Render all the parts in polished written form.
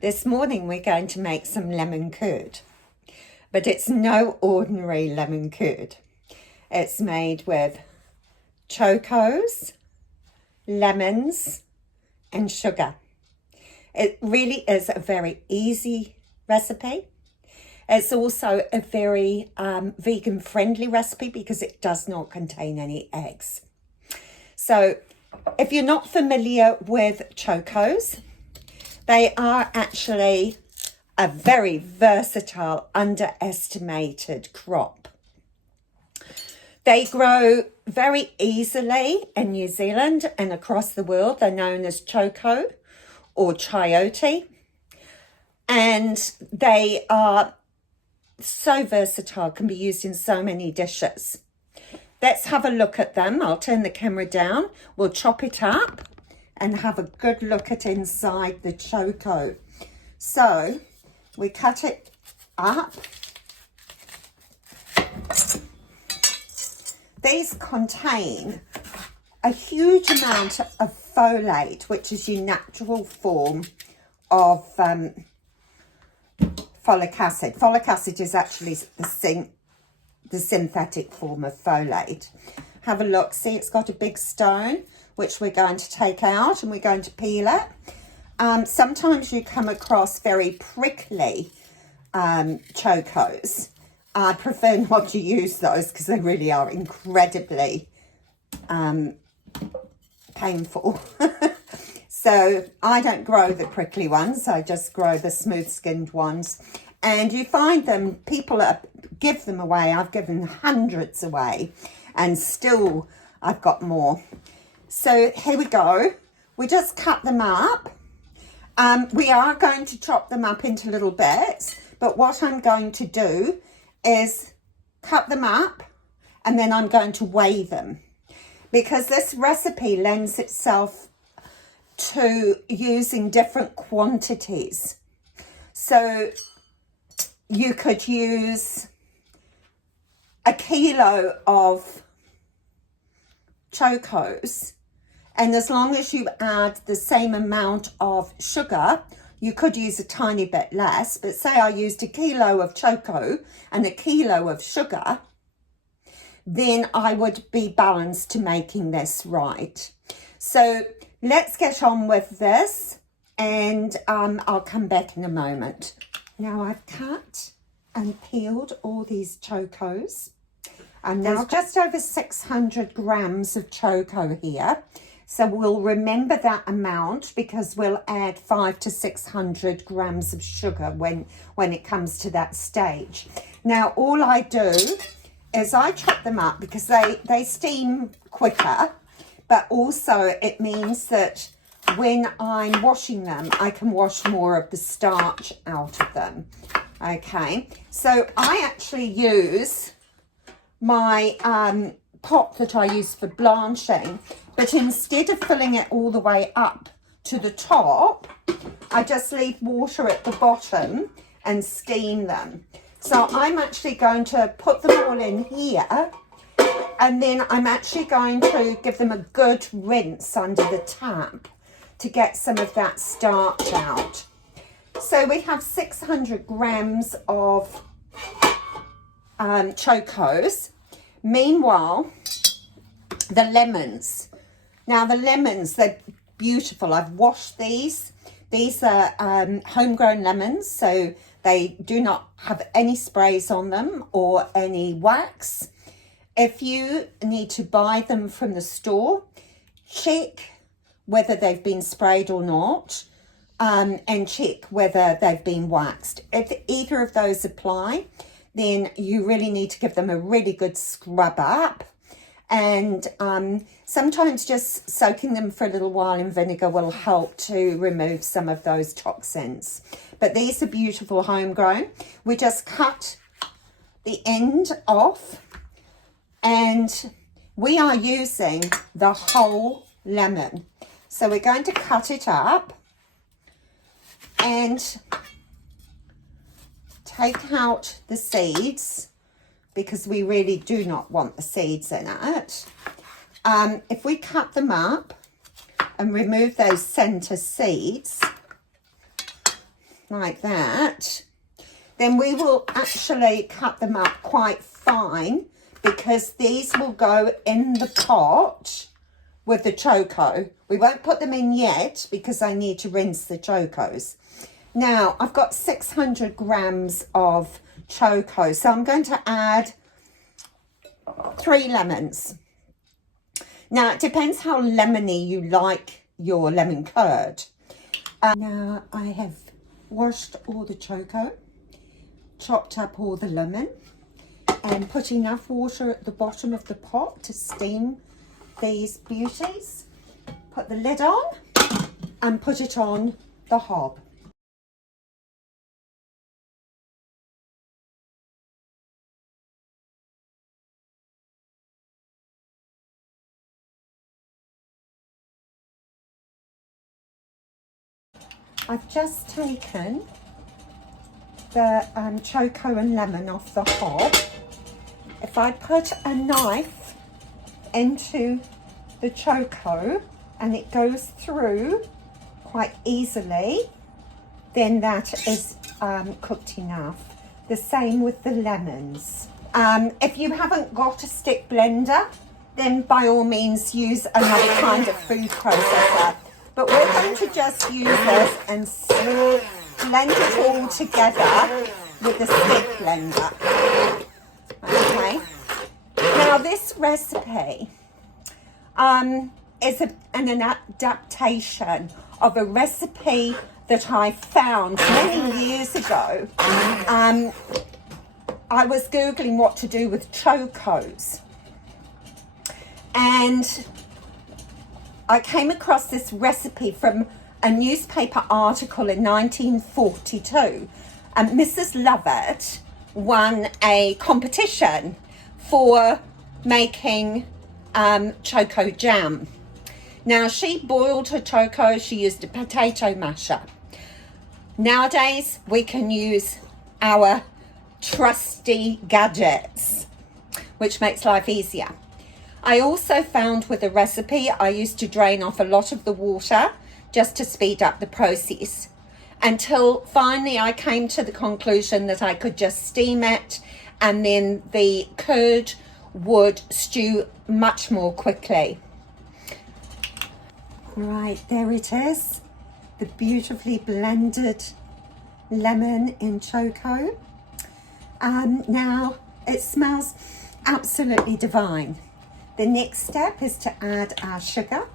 This morning we're going to make some lemon curd, but it's no ordinary lemon curd. It's made with chocos, lemons and sugar. It really is a very easy recipe. It's also a very vegan friendly recipe because it does not contain any eggs. So if you're not familiar with chocos, they are actually a very versatile, underestimated crop. They grow very easily in New Zealand and across the world. They're known as Choko or Chayote. And they are so versatile, can be used in so many dishes. Let's have a look at them. I'll turn the camera down. We'll chop it up and have a good look at inside the Choko. So we cut it up. These contain a huge amount of folate, which is your natural form of folic acid. Folic acid is actually the synthetic form of folate. Have a look. See, it's got a big stone, which we're going to take out and we're going to peel it. Sometimes you come across very prickly chocos. I prefer not to use those because they really are incredibly painful. So I don't grow the prickly ones. I just grow the smooth-skinned ones. And you find them, people give them away. I've given hundreds away and still I've got more. So here we go. We just cut them up. We are going to chop them up into little bits, but what I'm going to do is cut them up and then I'm going to weigh them because this recipe lends itself to using different quantities. So you could use a kilo of chocos, and as long as you add the same amount of sugar, you could use a tiny bit less, but say I used a kilo of Choko and a kilo of sugar, then I would be balanced to making this right. So let's get on with this and I'll come back in a moment. Now I've cut and peeled all these chocos. And there's just over 600 grams of Choko here. So we'll remember that amount because we'll add 500 to 600 grams of sugar when it comes to that stage. Now, all I do is I chop them up because they steam quicker, but also it means that when I'm washing them, I can wash more of the starch out of them. Okay, so I actually use my pot that I use for blanching, but instead of filling it all the way up to the top, I just leave water at the bottom and steam them. So I'm actually going to put them all in here and then I'm actually going to give them a good rinse under the tap to get some of that starch out. So we have 600 grams of chocos. Meanwhile, the lemons. Now the lemons, they're beautiful. I've washed these. These are homegrown lemons, so they do not have any sprays on them or any wax. If you need to buy them from the store, check whether they've been sprayed or not, and check whether they've been waxed. If either of those apply, then you really need to give them a really good scrub up. And sometimes just soaking them for a little while in vinegar will help to remove some of those toxins. But these are beautiful homegrown. We just cut the end off and we are using the whole lemon. So we're going to cut it up and take out the seeds because we really do not want the seeds in it. If we cut them up and remove those center seeds, like that, then we will actually cut them up quite fine, because these will go in the pot with the Choko. We won't put them in yet because I need to rinse the Chokos. Now, I've got 600 grams of Choko, so I'm going to add 3 lemons. Now, it depends how lemony you like your lemon curd. Now, I have washed all the Choko, chopped up all the lemon, and put enough water at the bottom of the pot to steam these beauties. Put the lid on and put it on the hob. I've just taken the Choko and lemon off the hob. If I put a knife into the Choko and it goes through quite easily, then that is cooked enough. The same with the lemons. If you haven't got a stick blender, then by all means use another kind of food processor. But we're going to just use this and blend it all together with the stick blender. Okay. Now this recipe is an adaptation of a recipe that I found many years ago. I was Googling what to do with Chokos, and I came across this recipe from a newspaper article in 1942, and Mrs. Lovett won a competition for making Choko jam. Now, she boiled her Choko, she used a potato masher. Nowadays, we can use our trusty gadgets, which makes life easier. I also found with the recipe, I used to drain off a lot of the water just to speed up the process, until finally I came to the conclusion that I could just steam it, and then the curd would stew much more quickly. Right, there it is, the beautifully blended lemon in Choko. Now it smells absolutely divine. The next step is to add our sugar.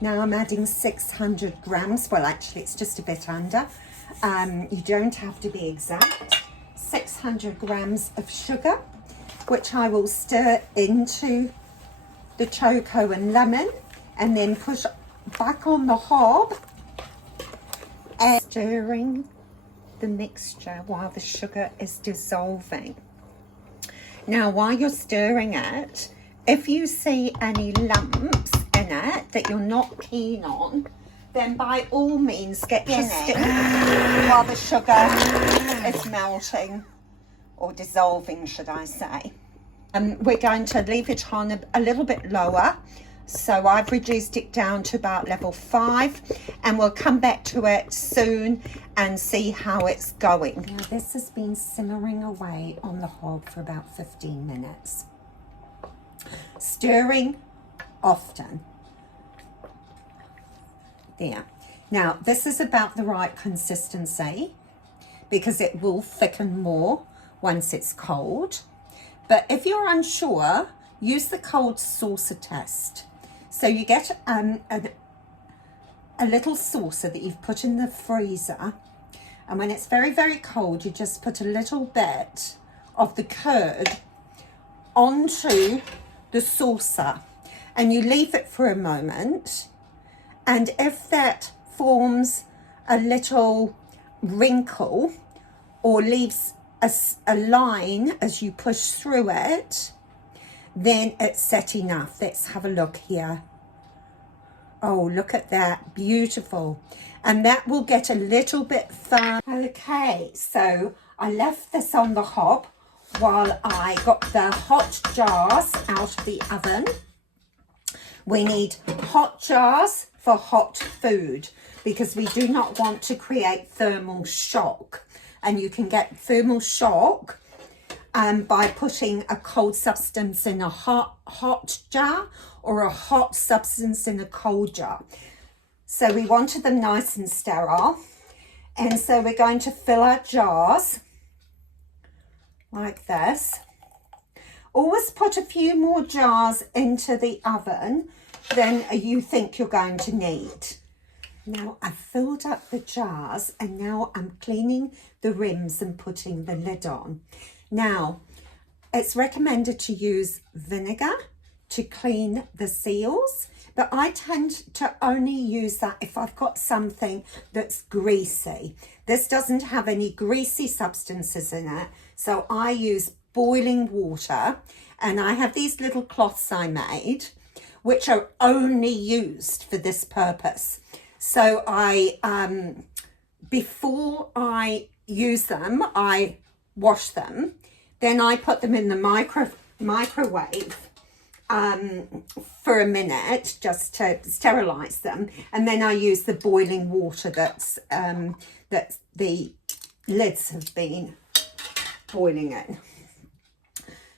Now I'm adding 600 grams. Well, actually, it's just a bit under. You don't have to be exact. 600 grams of sugar, which I will stir into the Choko and lemon, and then push back on the hob and stirring the mixture while the sugar is dissolving. Now, while you're stirring it, if you see any lumps in it that you're not keen on, then by all means get your stick while the sugar is melting, or dissolving, should I say. We're going to leave it on a little bit lower. So I've reduced it down to about level 5, and we'll come back to it soon and see how it's going. Now this has been simmering away on the hob for about 15 minutes. Stirring often. There. Now this is about the right consistency, because it will thicken more once it's cold. But if you're unsure, use the cold saucer test. So you get a little saucer that you've put in the freezer, and when it's very, very cold, you just put a little bit of the curd onto the saucer, and you leave it for a moment. And if that forms a little wrinkle or leaves a line as you push through it, then it's set enough. Let's have a look here. Oh, look at that, beautiful. And that will get a little bit firm. Okay, so I left this on the hob while I got the hot jars out of the oven. We need hot jars for hot food, because we do not want to create thermal shock. And you can get thermal shock by putting a cold substance in a hot jar or a hot substance in a cold jar. So we wanted them nice and sterile. And so we're going to fill our jars like this. Always put a few more jars into the oven than you think you're going to need. Now I've filled up the jars and now I'm cleaning the rims and putting the lid on. Now it's recommended to use vinegar to clean the seals, but I tend to only use that if I've got something that's greasy. This doesn't have any greasy substances in it, so I use boiling water, and I have these little cloths I made which are only used for this purpose. So before I use them, I wash them, then I put them in the microwave for a minute just to sterilize them, and then I use the boiling water that the lids have been boiling in.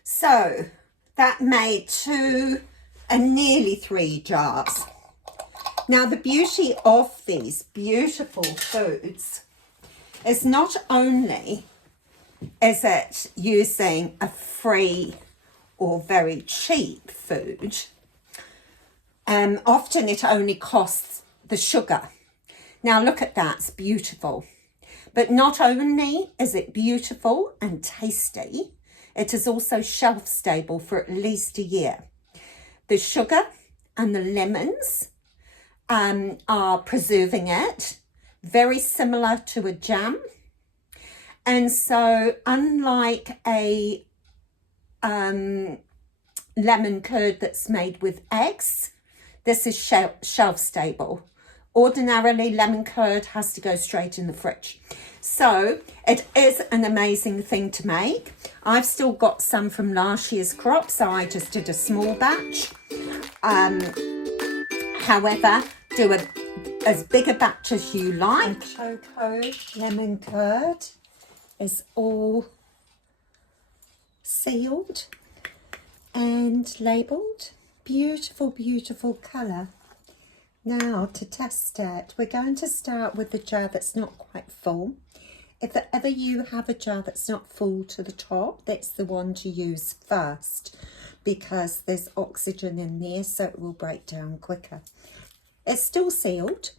So that made 2 and nearly 3 jars. Now the beauty of these beautiful foods is not only is it using a free or very cheap food, often it only costs the sugar. Now look at that, it's beautiful. But not only is it beautiful and tasty, it is also shelf stable for at least a year. The sugar and the lemons are preserving it, very similar to a jam. And so unlike a lemon curd that's made with eggs, this is shelf stable. Ordinarily, lemon curd has to go straight in the fridge. So it is an amazing thing to make. I've still got some from last year's crop, so I just did a small batch. However, do as big a batch as you like. Choko lemon curd is all sealed and labelled. Beautiful, beautiful colour. Now to test it, we're going to start with the jar that's not quite full. If ever you have a jar that's not full to the top, that's the one to use first, because there's oxygen in there, so it will break down quicker. It's still sealed.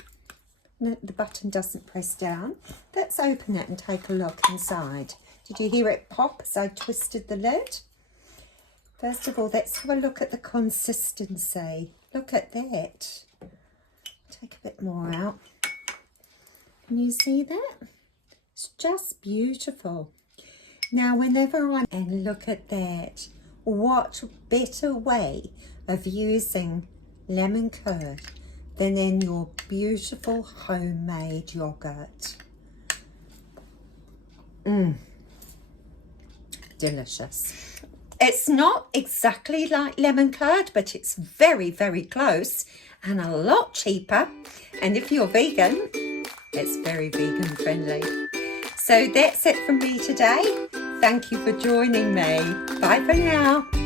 The button doesn't press down. Let's open it and take a look inside. Did you hear it pop as I twisted the lid? First of all, let's have a look at the consistency. Look at that. Take a bit more out. Can you see that? It's just beautiful. Now, whenever and look at that, what better way of using lemon curd than in your beautiful homemade yogurt. Delicious. It's not exactly like lemon curd, but it's very, very close and a lot cheaper. And if you're vegan, it's very vegan friendly. So that's it from me today. Thank you for joining me. Bye for now.